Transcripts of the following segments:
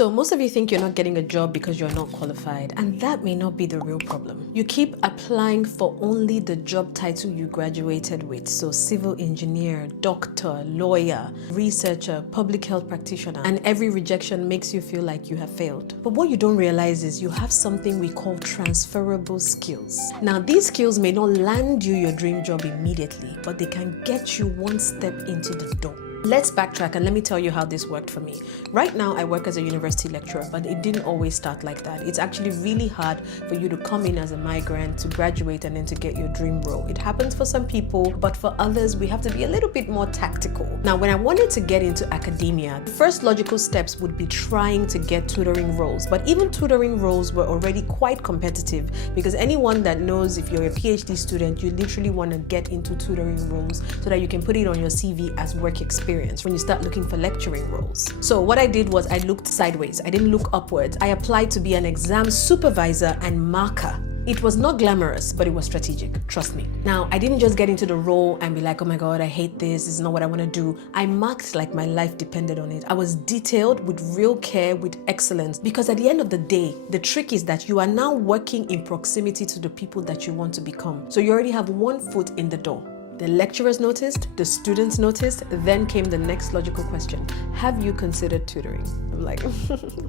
So most of you think you're not getting a job because you're not qualified, and that may not be the real problem. You keep applying for only the job title you graduated with. So civil engineer, doctor, lawyer, researcher, public health practitioner, and every rejection makes you feel like you have failed. But what you don't realize is you have something we call transferable skills. Now, these skills may not land you your dream job immediately, but they can get you one step into the door. Let's backtrack and let me tell you how this worked for me. Right now, I work as a university lecturer, but it didn't always start like that. It's actually really hard for you to come in as a migrant, to graduate, and then to get your dream role. It happens for some people, but for others, we have to be a little bit more tactical. Now, when I wanted to get into academia, the first logical steps would be trying to get tutoring roles. But even tutoring roles were already quite competitive, because anyone that knows if you're a PhD student, you literally want to get into tutoring roles so that you can put it on your CV as work experience when you start looking for lecturing roles. So what I did was I looked sideways. I didn't look upwards. I applied to be an exam supervisor and marker. It was not glamorous, but it was strategic, trust me. Now, I didn't just get into the role and be like, oh my God, I hate this is not what I want to do. I marked like my life depended on it. I was detailed with real care, with excellence, because at the end of the day, the trick is that you are now working in proximity to the people that you want to become. So you already have one foot in the door. The lecturers noticed, the students noticed, then came the next logical question. Have you considered tutoring? I'm like,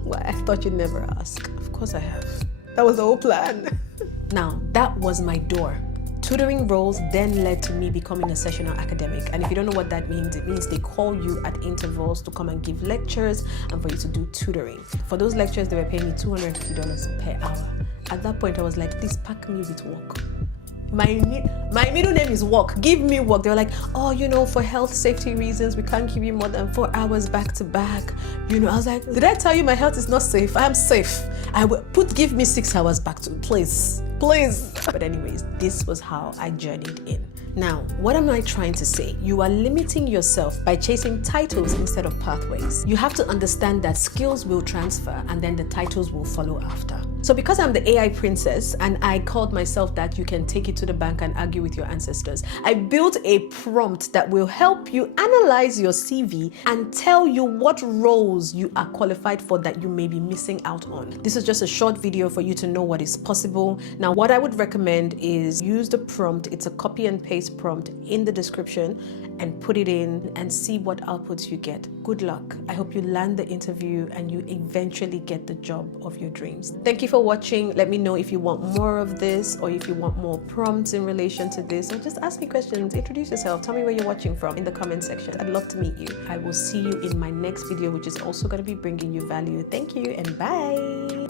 well, I thought you'd never ask. Of course I have. That was the whole plan. Now, that was my door. Tutoring roles then led to me becoming a sessional academic. And if you don't know what that means, it means they call you at intervals to come and give lectures and for you to do tutoring. For those lectures, they were paying me $250 per hour. At that point, I was like, please pack me with work. My middle name is work. Give me work. They were like, oh, for health safety reasons, we can't give you more than 4 hours back to back. I was like, did I tell you my health is not safe? I am safe. Give me 6 hours back to, please. But anyways, this was how I journeyed in. Now, what am I trying to say? You are limiting yourself by chasing titles instead of pathways. You have to understand that skills will transfer and then the titles will follow after. So because I'm the AI princess and I called myself that, you can take it to the bank and argue with your ancestors, I built a prompt that will help you analyze your CV and tell you what roles you are qualified for that you may be missing out on. This is just a short video for you to know what is possible. Now, what I would recommend is use the prompt. It's a copy and paste prompt in the description and put it in and see what outputs you get. Good luck. I hope you land the interview and you eventually get the job of your dreams. Thank you for watching. Let me know if you want more of this or if you want more prompts in relation to this, or just ask me questions, introduce yourself, tell me where you're watching from in the comment section. I'd love to meet you. I will see you in my next video, which is also going to be bringing you value. Thank you and bye.